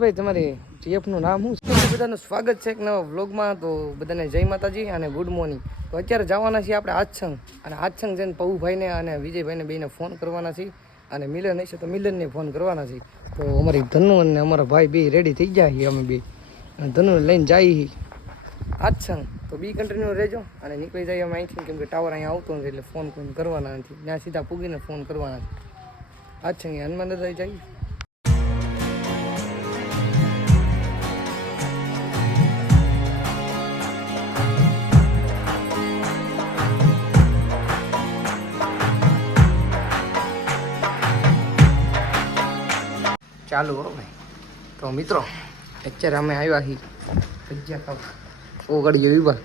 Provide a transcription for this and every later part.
ભાઈ તમારી જીએફનું નામ શું છે? બધાનું સ્વાગત છે એક નવા વ્લોગમાં. તો બધાને જય માતાજી અને ગુડ મોર્નિંગ. તો અત્યારે જવાના છીએ આપણે આછંગ, અને આછંગ જઈને પવુભાઈને અને વિજયભાઈને બેને ફોન કરવાના છીએ, અને મિલન હશે તો મિલનને ફોન કરવાના છીએ. તો અમારી ધનુ અને અમારા ભાઈ બે રેડી થઈ ગયા છીએ અમે બે, અને ધનુ લઈને જઈએ આછંગ. તો બી કન્ટિન્યુ રહેજો અને નીકળી જાય અમે અહીંથી, કેમ કે ટાવર અહીંયા આવતો નથી એટલે ફોન કોઈ કરવાના નથી. ત્યાં સીધા પૂગીને ફોન કરવાના છે. આછંગ હનુમાન દાદા જઈએ. ચાલુ હો ભાઈ. તો મિત્રો અત્યારે અમે આવ્યા છીએ ભજીયા ખાવા. ઓગળી ગયો વિભા,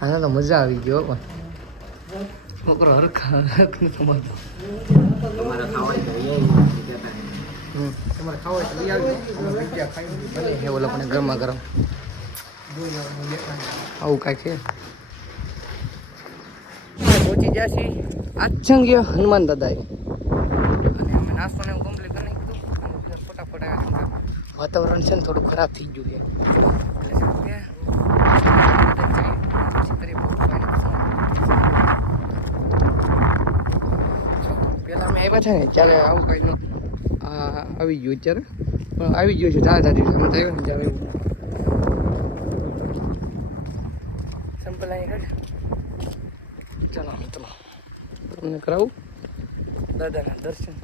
આના તો મજા આવી ગયો પણ છોકરો હરખા હરખ ને તમારે તમારે ખાવા તો લઈ આવી. ભજીયા ખાઈ હે ઓલા પણ ગરમા ગરમ આવું કાંઈ છે. પહોંચી ગયા છીએ આછંગ હનુમાન દાદાએ, અને અમે નાસ્તો ને કમ્પ્લીટ કરી નાખ્યું. ફટાફટ આવ્યા, વાતાવરણ છે ને થોડું ખરાબ થઈ ગયું છે પેલા અમે આવ્યા છે ને ત્યારે આવું કઈ નતું. આવી ગયું અત્યારે, પણ આવી ગયું છે દાદા દિવસે અમે આવ્યો ને ત્યારે એવું સિમ્પલ અહીં. ચાલો મિત્રો તમને કરાવું દાદાના દર્શન.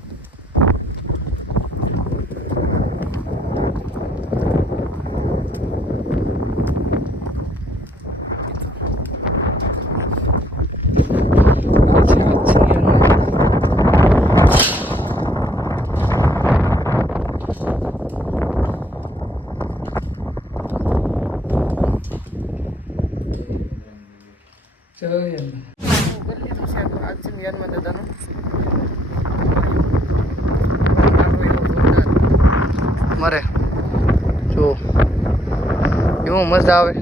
મારે જો એવું મજા આવે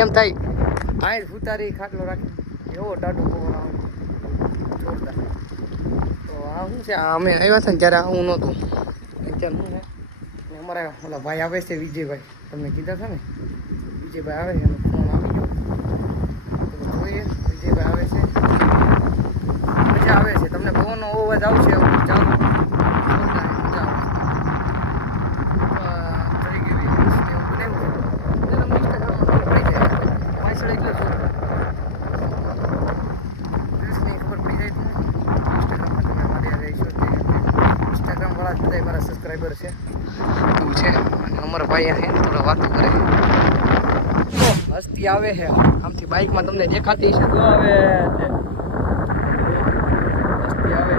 એમ થાય. આય ઉતારી ખાટલો રાખી એવો ટાટો પવન આવે જોરદાર. તો આ શું છે, અમે આવ્યા હતા ને ત્યારે આવું નહોતું. અત્યારે શું છે, અમારા ઓલા ભાઈ આવે છે વિજયભાઈ, તમને કીધા હતા ને વિજયભાઈ આવે છે, એનો ફોન આવી ગયો. તો જોઈએ વિજયભાઈ આવે છે, મજા આવે છે. તમને પવનનો અવાજ આવશે ચાલો. મારા સબસ્ક્રાઈબર છે એવું છે, અને અમારા ભાઈ અહીંયા થોડા વાતો કરે. હસ્તી આવે છે આમથી બાઇકમાં, તમને દેખાતી છે. તો આવે હસ્તી આવે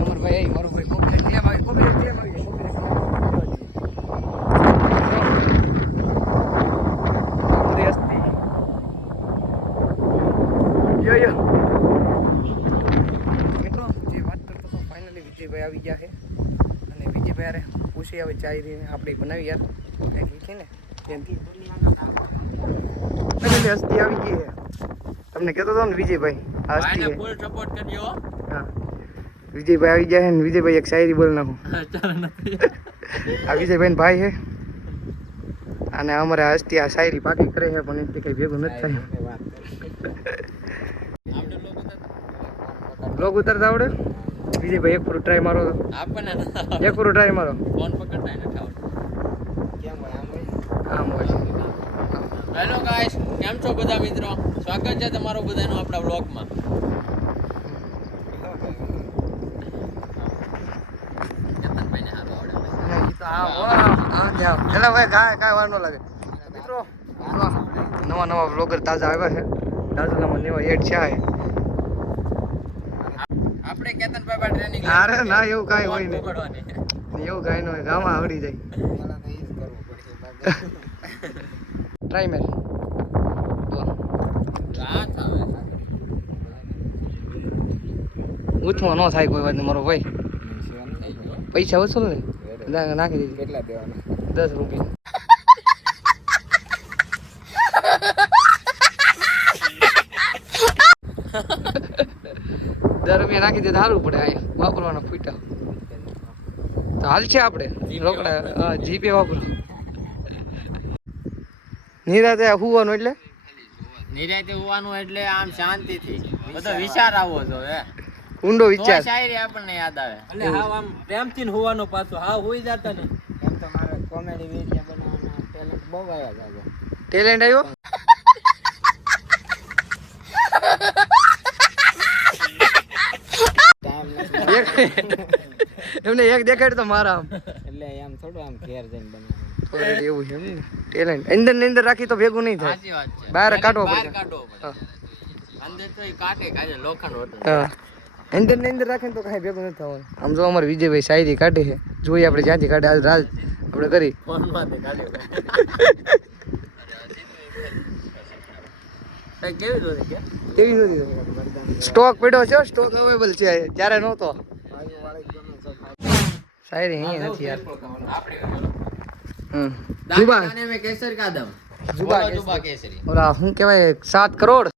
અમારા ભાઈ, મારો ભાઈ કોપીરાઇટ ક્લેમ આવી, કોપીરાઇટ ક્લેમ આવી. હસ્તી યો વિજયભાઈ આવી ગયા છે, અને વિજયભાઈ અરે પૂછી આવે ચાય આપણે બનાવી યાર કંઈક છે ને ત્યાંથી હસ્તી આવી ગઈ છે. તમને કહેતો હતો ને વિજયભાઈ હસ્તી ફૂલ સપોર્ટ કરજો. હા વિજયભાઈ આવી ગયા છે ને વિજયભાઈ એક શાયરી બોલ નાખું. આ વિજયભાઈ ભાઈ છે, અને અમારે હસ્તી આ શાયરી પાકી કરે છે, પણ એથી કઈ ભેગું નથી થાય. બ્લોગ ઉતારતા આવડે વિજયભાઈ? એક પૂરો ટ્રાય મારો તો આપણને એક પૂરો ટ્રાય મારો. ફોન પકડતા નથી આવડતું. કેમ હોય આમ હોય. હેલો ગાઈસ, કેમ છો બધા મિત્રો? સ્વાગત છે તમારું બધાનું આપણા વ્લોગમાં. કેતનભાઈને હાથ આવડે નહીં તો ચલો ભાઈ, કાંઈ વાર ન લાગે. મિત્રો નવા નવા વ્લોગર તાજા આવ્યા છે, તાજામાં નવા એડ છે. આપણે કેતનભાઈ પર ટ્રેનિંગ. અરે ના એવું કાંઈ હોય નહીં, એવું કાંઈ ન હોય, ગામમાં આવડી જાય. ટ્રાય મેં ઉઠમાં ન થાય કોઈ વાત નહીં. મારો ભાઈ પૈસા વસૂલ ને નાખી દીધી. કેટલા દેવાના? 10 રૂપિયા. 10 રૂપિયા નાખી દે તો સારું પડે અહીંયા વાપરવાના ફૂટા તો હાલ છે આપણે રોકડા હા જીપે વાપરો નિરાતે હુવાનું એટલે નિરાતે હોવાનું એટલે આમ શાંતિથી બધો વિચાર આવવો જોઈએ ઊંડો વિચાર શાયરી આપણને યાદ આવે એટલે હાવ આમ પ્રેમથી હોવાનો પાછો હાવ હોઈ જતા ને એમ તો મારે કોમેડી વિડીયો બનાવવાનો ટેલેન્ટ બહુ આવ્યા છે ટેલેન્ટ આવ્યો ટાઈમ એમને એક દેખાડ તો મારા આમ એટલે એમ થોડું આમ ઘેર જઈને બનાવવાનું ઓલરેડી એવું છે એમ ને ટેલેન્ટ અંદર ને અંદર રાખી તો ભેગું નહીં થાય સાચી વાત છે બહાર કાઢવો બહાર પડે કાઢવો પડે અંદર તો એ કાટે કાઢે લોખંડ હોતું હા અંદર ને અંદર રાખીને તો કાંઈ ભેગું નથી થવાનું આમ જો અમારે વિજયભાઈ શાયરી કાઢે છે જોઈએ આપણે જ્યાંથી કાઢે આજ રાજ આપણે કરી ફોનમાંથી કાઢ્યું કેવી જોઈ કે કેવી નથી સ્ટોક પડ્યો છે સ્ટોક અવેલેબલ છે ત્યારે નહોતો શાયરી અહીંયા નથી યાર જુબા દાને મે કેસર કાદમ જુબા જુબા કેસરી ઓલા શું કહેવાય 7 કરોડ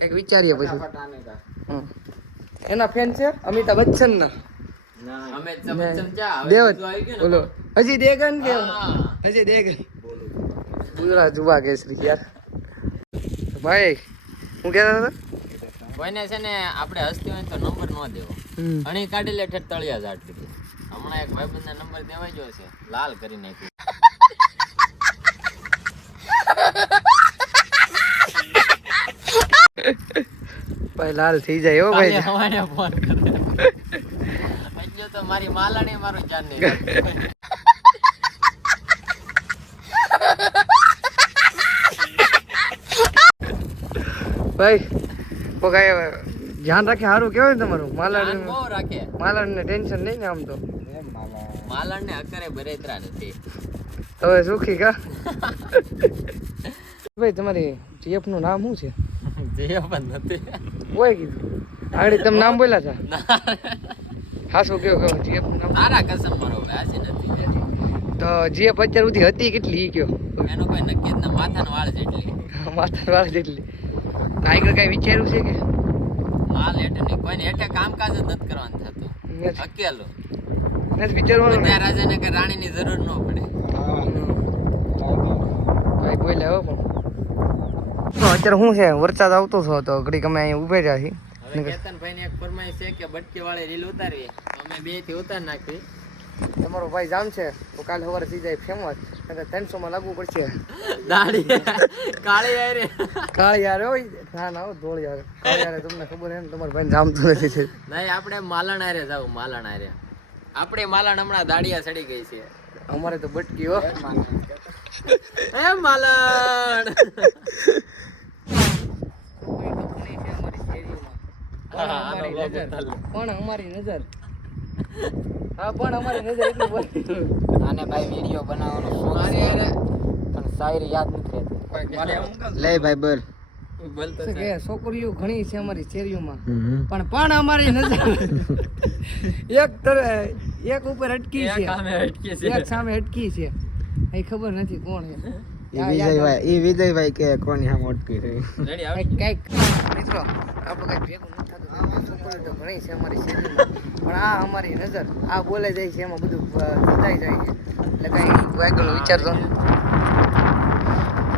એક વિચારીએ પછી એના ફેન છે અમિતાભ બચ્ચન ના અમે સમજા દેવત બોલો હજી દેગન કે હજી દેગન ગુજરાત જુબા કેસરી યાર ભાઈ હું કહેતા હતા કોઈને છે ને આપણે હસતી હોય તો નંબર ન દેવો ઘણી કાઢી લે ઠેઠ તળિયા ઝાડ સુધી હમણાં એક ભાઈબંધને નંબર દેવાઈ ગયો છે લાલ કરી નાખ્યું ભાઈ લાલ થઈ જાય હો ભાઈ હવાને ફોન કરે એટલે તો મારી માલાણી મારું જાન નહીં ભાઈ તો કઈ ધ્યાન રાખે સારું કેવાય તમારું માલાડ બહુ રાખે માલાડ ને ટેન્શન નહીં ને આમ તો માલાણ ને અકરે બરેતરા નથી હવે સુખી કા ભાઈ તમારી જીએફ નું નામ શું છે જે પણ નથી કોઈ કીધું આગળ તમે નામ બોલ્યા હતા હાસો કેવો કહો જીએફ નું નામ તારા કસમ મારો ભાઈ આજે નથી તો જીએફ અત્યાર સુધી હતી કેટલી ઈ કયો એનું કોઈ નક્કી જ ના માથાનો વાળ જેટલી માથા વાળા જેટલી આગળ કઈ વિચાર્યું છે કે હાલ હેઠે નહીં કોઈને હેઠે કામકાજ જ નથી કરવાનું થતું અકેલું નથી વિચારવાનું ને ત્યાં રાજાને કે રાણીની જરૂર ન પડે ભાઈ બોલ્યા હો પણ તો અત્યારે શું છે વરસાદ આવતો હતો તો ઘડીક અમે અહીંયા ઉભે રહ્યા છીએ હવે કેતનભાઈ ને એક ફરમાઈશ છે કે બટકી વાળી રીલ ઉતારવી તો અમે બે થી ઉતાર નાખવી તમારો ભાઈ જામ છે તો કાલે સવારે થઈ જાય ફેમસ એટલે 300 માં લાગવું પડશે દાઢી કાળી આરે કાળ યાર હોય ના ના ધોળ યાર કાળ યાર તમને ખબર હે ને તમારા ભાઈ જામતું નથી છે નહીં આપણે માલણ આરે જાવ માલણ આરે આપણે માલણ હમણાં દાડિયા ચડી ગઈ છે અમારે તો બટકી હો એ માલણ પણ અમારી નજર હા પણ અમારી નજર એટલી બોલી આને ભાઈ વિડિયો બનાવવાનો શોખ છે પણ શાયરી યાદ નથી રહેતી લે ભાઈ બોલ બોલતો કે છોકરીઓ ઘણી છે અમારી શેરીઓમાં પણ અમારી નજર એક ઉપર અટકી છે એક સામે અટકી છે એ ખબર નથી કોણ છે એ વિજયભાઈ કે કોની સામે અટકી રહી કઈક મિત્રો આપણે કઈ ભેગું નથી થતું છોકરીઓ તો ઘણી છે અમારી શેરીમાં પણ આ અમારી નજર આ બોલે જાય છે એમાં બધું સુધાઈ જાય છે એટલે કઈ વાગેલું વિચારતો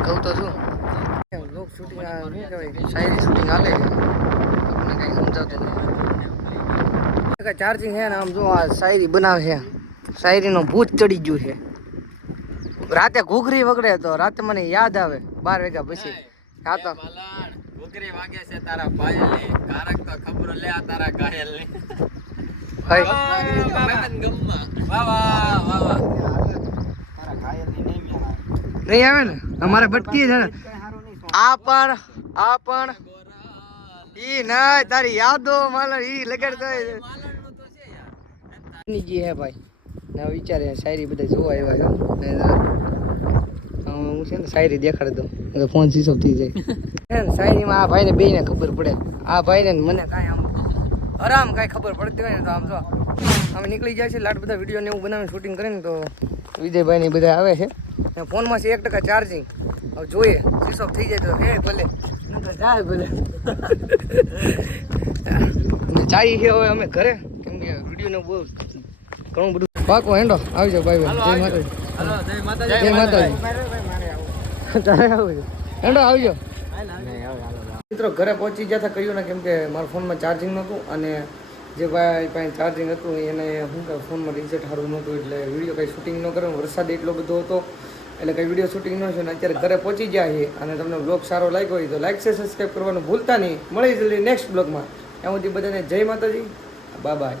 કહું તો શું લોક શૂટિંગ શું કહેવાય શાયરી શૂટિંગ હાલે આપણને કઈ સમજાતું નહીં ચાર્જિંગ છે ને આમ જો આ શાયરી બનાવે છે શાયરીનો ભૂત ચડી ગયું છે રાતે ઘૂઘરી વગડે તો રાતે મને યાદ આવે 12 વાગ્યા પછી હા તો માલણ ઘૂઘરી વાગે છે તારા પાયલની કારક તો ખબરો લે આ તારા ઘાયલની ગમ્મા વાહ વાહ વાહ વાહ તારા ઘાયલની નહીં આવે ને અમારે બટકી છે ને આ પણ ઈ ના તારી યાદો માલા ઈ લગાડતા ની જી હે ભાઈ ના વિચારે શાયરી બધા જોવા આવ્યા છે હું છે ને શાયરી દેખાડી દઉં એટલે ફોન સ્વિચ ઓફ થઈ જાય ને શાયરીમાં આ ભાઈને બેયને ખબર પડે આ ભાઈને ને મને કાંઈ આમ આરામ કાંઈ ખબર પડતી હોય ને તો આમ જો અમે નીકળી જાય છે લાટ બધા વિડીયો ને એવું બનાવીને શૂટિંગ કરીને તો વિજયભાઈ ને બધા આવે છે અને ફોનમાં છે 1% ચાર્જિંગ. હવે જોઈએ સ્વિચ ઓફ થઈ જાય તો હે ભલે નહીંતર જાય ભલે. ચાઈ છે હવે અમે ઘરે કેમ કે વિડીયોને બહુ ઘણું બધું પાકો હેંડો આવી જાવ ભાઈ. જય માતાજી. જય માતાજી. તારે આવું છે હેંડો આવી જાવ. મિત્રો ઘરે પહોંચી ગયા હતા કહ્યું ને કેમ કે મારા ફોનમાં ચાર્જિંગ નહોતું અને જે ભાઈ પાસે ચાર્જિંગ હતું એને શું કહે ફોનમાં રિઝલ્ટ સારું નહોતું એટલે વિડીયો કંઈ શૂટિંગ ન કરે. વરસાદ એટલો બધો હતો એટલે કંઈ વિડીયો શૂટિંગ ન છે ને અત્યારે ઘરે પહોંચી ગયા છે અને તમને બ્લોગ સારો લાગ્યો હોય તો લાઈક છે સબસ્ક્રાઈબ કરવાનું ભૂલતા નહીં. મળી જલ્દી નેક્સ્ટ બ્લોગમાં. ત્યાં સુધી બધાને જય માતાજી. Bye bye.